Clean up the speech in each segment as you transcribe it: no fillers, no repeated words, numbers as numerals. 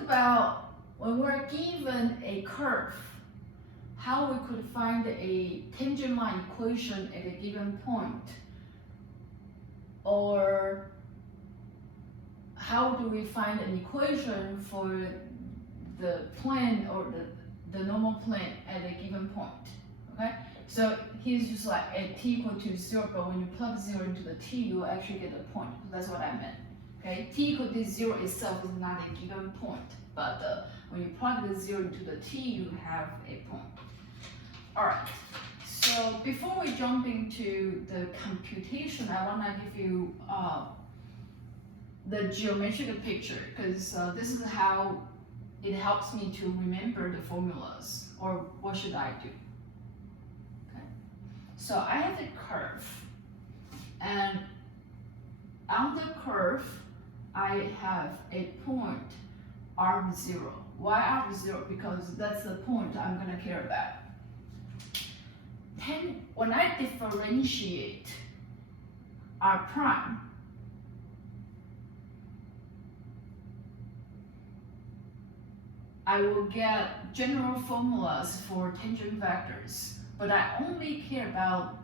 talked about when we're given a curve, how we could find a tangent line equation at a given point, or how do we find an equation for the plane or the normal plane at a given point, okay? So here's just like at t equal to 0, but when you plug 0 into the t, you will actually get a point. That's what I meant, okay? T equal to 0 itself is not a given point, but when you plug the 0 into the t, you have a point. All right, so before we jump into the computation, I want to give you the geometric picture, because this is how it helps me to remember the formulas, or what should I do. Okay, so I have a curve, and on the curve I have a point R0. Why R0? Because that's the point I'm going to care about. When I differentiate R prime, I will get general formulas for tangent vectors, but I only care about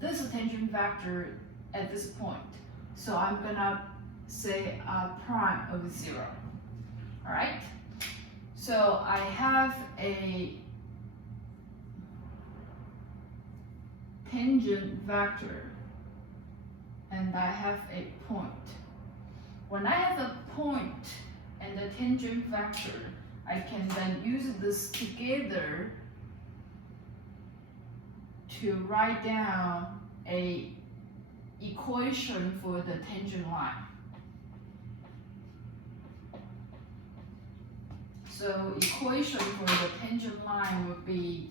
this tangent vector at this point. So I'm gonna say R prime of 0. All right. So I have a tangent vector, and I have a point. When I have a point and a tangent vector, I can then use this together to write down a equation for the tangent line. So equation for the tangent line would be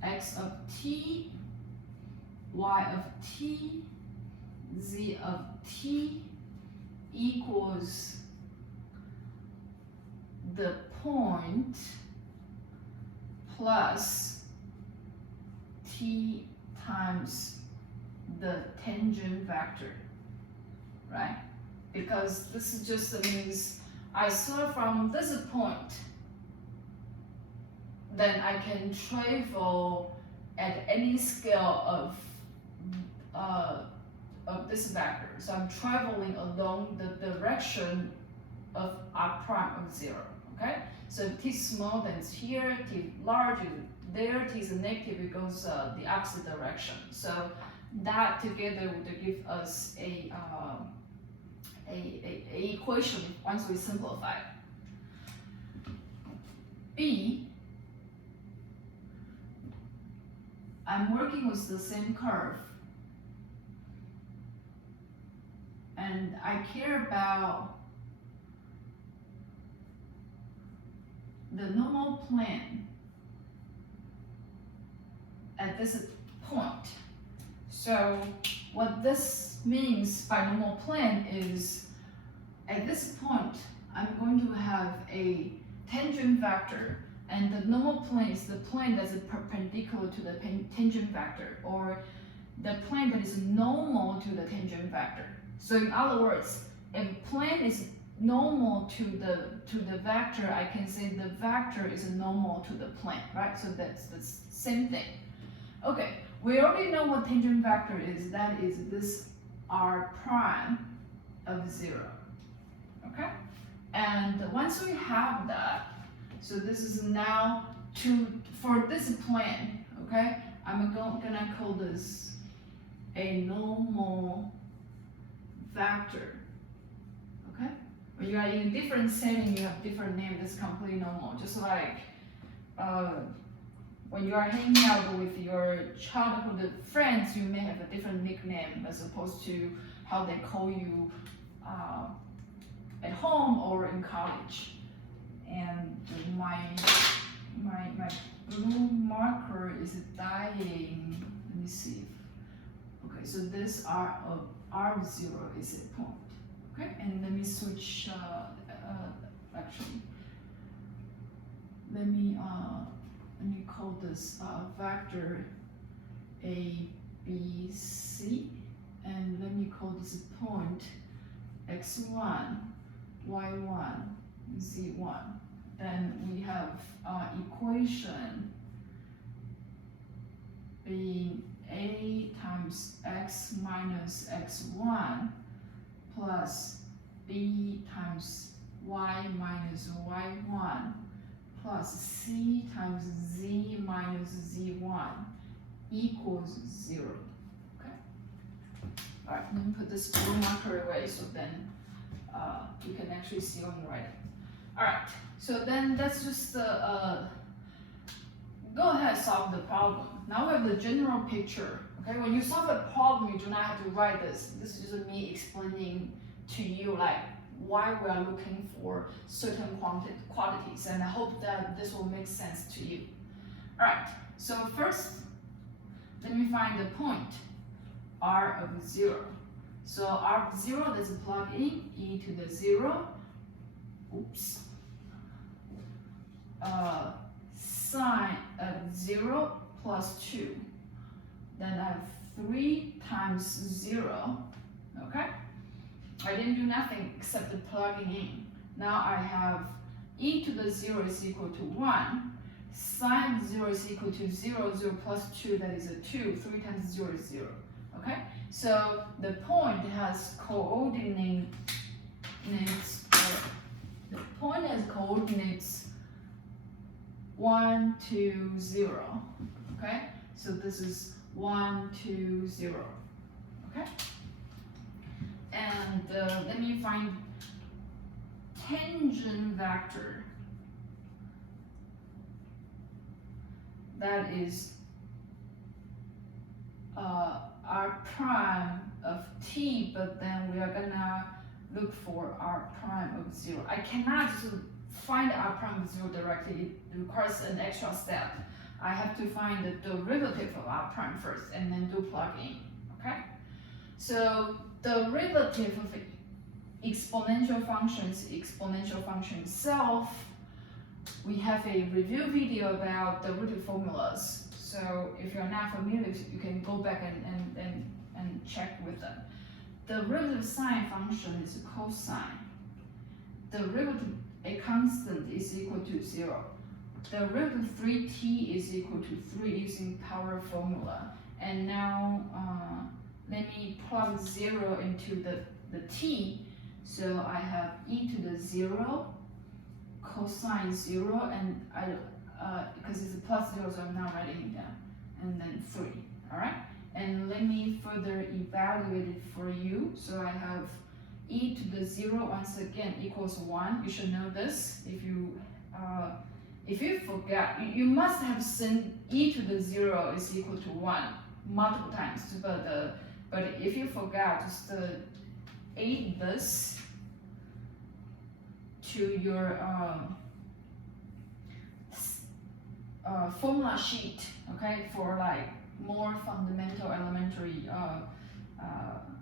x of t, y of t, z of t equals the point plus t times the tangent vector, right? Because this just means I start from this point, then I can travel at any scale of this vector. So I'm traveling along the direction of R prime of 0, okay? So if t is small, then it's here, t large is there, t is negative, it goes the opposite direction. So that together would give us a equation once we simplify it. B, I'm working with the same curve, and I care about the normal plane at this point. So what this means by normal plane is, at this point, I'm going to have a tangent vector, and the normal plane is the plane that is perpendicular to the tangent vector, or the plane that is normal to the tangent vector. So in other words, if plane is normal to the vector, I can say the vector is normal to the plane, right? So that's the same thing. Okay, we already know what tangent vector is. That is this R prime of 0. Okay, and once we have that, so this is now for this plane. Okay, I'm gonna call this a normal vector. Okay, when you are in different setting, you have different name. That's completely normal. Just like when you are hanging out with your childhood friends, you may have a different nickname as opposed to how they call you at home or in college. And my blue marker is dying. Let me see. Okay, so this R0 is a point. Okay, and let me switch. Actually, let me call this vector A, B, C, and let me call this point x1, y1, z1. Then we have our equation being a times x minus x1 plus b times y minus y1 plus c times z minus z1 equals 0. Okay. All right, let me put this blue marker away so then you can actually see what I'm writing. All right, so then let's just go ahead and solve the problem. Now we have the general picture. Okay, when you solve a problem, you do not have to write this. This is just me explaining to you like why we are looking for certain quantities, and I hope that this will make sense to you. All right, so first, let me find the point r of 0. So r of 0, let's plug in e to the 0. Oops. Sine of 0 plus 2. Then I have 3 times 0. Okay? I didn't do nothing except the plugging in. Now I have e to the 0 is equal to 1. Sine of 0 is equal to 0, 0 plus 2, that is a 2. 3 times 0 is 0. Okay? So the point has coordinates, the point has coordinates 1, 2, 0. Okay? So this is 1, 2, 0. Okay? And let me find tangent vector. That is r prime of t, but then we are gonna look for r prime of 0. I cannot just find r prime of 0 directly. It requires an extra step. I have to find the derivative of r prime first and then do plug in. Okay? So derivative of exponential function itself, we have a review video about derivative formulas. So if you're not familiar, you can go back and check with them. Derivative sine function is cosine. Derivative a constant is equal to 0. Derivative 3t is equal to 3 using power formula. And now let me plug 0 into the t. So I have e to the 0 cosine 0, and because it's a plus 0, so I'm not writing it down, and then 3. All right, and let me further evaluate it for you. So I have e to the 0 once again equals 1. You should know this. If you forgot, you must have seen e to the 0 is equal to 1 multiple times, but if you forgot, just add this to your formula sheet, okay, for like more fundamental elementary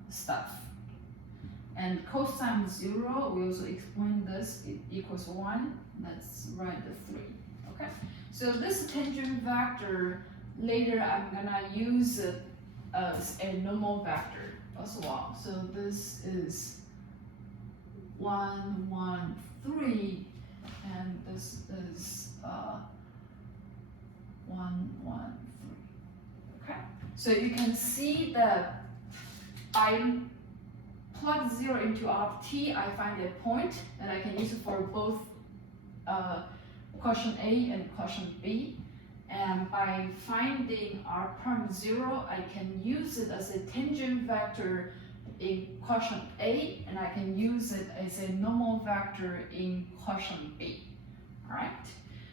stuff. And cosine 0, we also explain this, it equals 1. Let's write the 3, okay? So this tangent vector, later I'm gonna use it as a normal vector as well. So this is 1, 1, 3, and this is 1, 1, 3. Okay, so you can see that I plug 0 into r of t, I find a point that I can use it for both quotient A and quotient B. And by finding r prime 0, I can use it as a tangent vector in quotient A, and I can use it as a normal vector in quotient B. All right.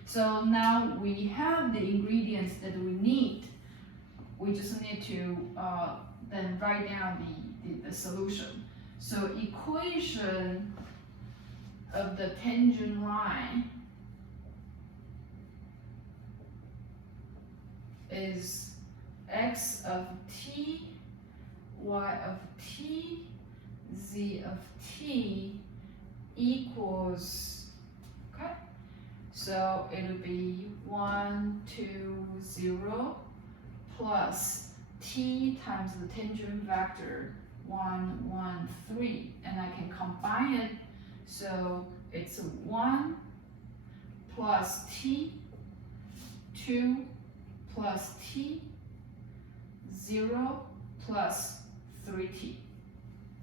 So now we have the ingredients that we need. We just need to then write down the solution. So equation of the tangent line is x of t, y of t, z of t equals, okay, so it'll be 1, 2, 0 plus t times the tangent vector 1, 1, 3, and I can combine it So it's 1 plus t, 2 plus t, 0 plus 3t.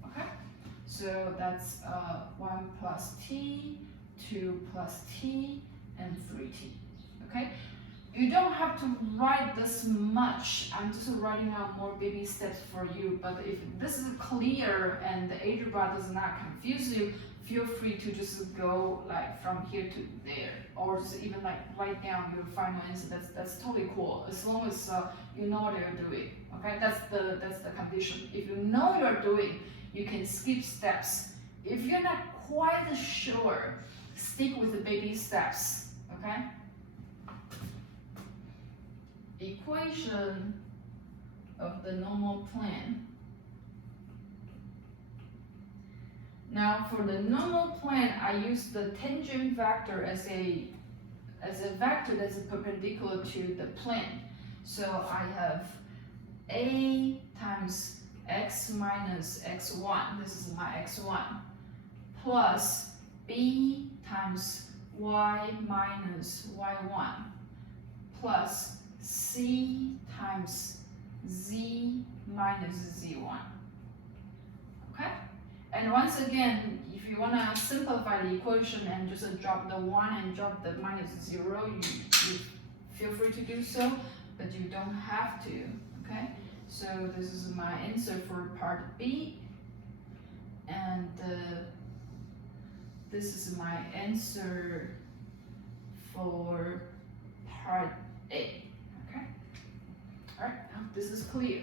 Okay? So that's 1 plus t, 2 plus t, and 3t. Okay? You don't have to write this much. I'm just writing out more baby steps for you. But if this is clear and the algebra does not confuse you, feel free to just go like from here to there, or just even like write down your final answer. That's totally cool, as long as you know what you're doing. Okay, that's the condition. If you know what you're doing, you can skip steps. If you're not quite sure, stick with the baby steps. Okay. Equation of the normal plane. Now for the normal plane, I use the tangent vector as a vector that's perpendicular to the plane. So I have a times x minus x1, this is my x1, plus b times y minus y1, plus c times z minus z1. Okay? And once again, if you want to simplify the equation and just drop the 1 and drop the minus 0, you feel free to do so, but you don't have to. Okay? So this is my answer for part B, and this is my answer for part A. Okay? Alright, I hope this is clear.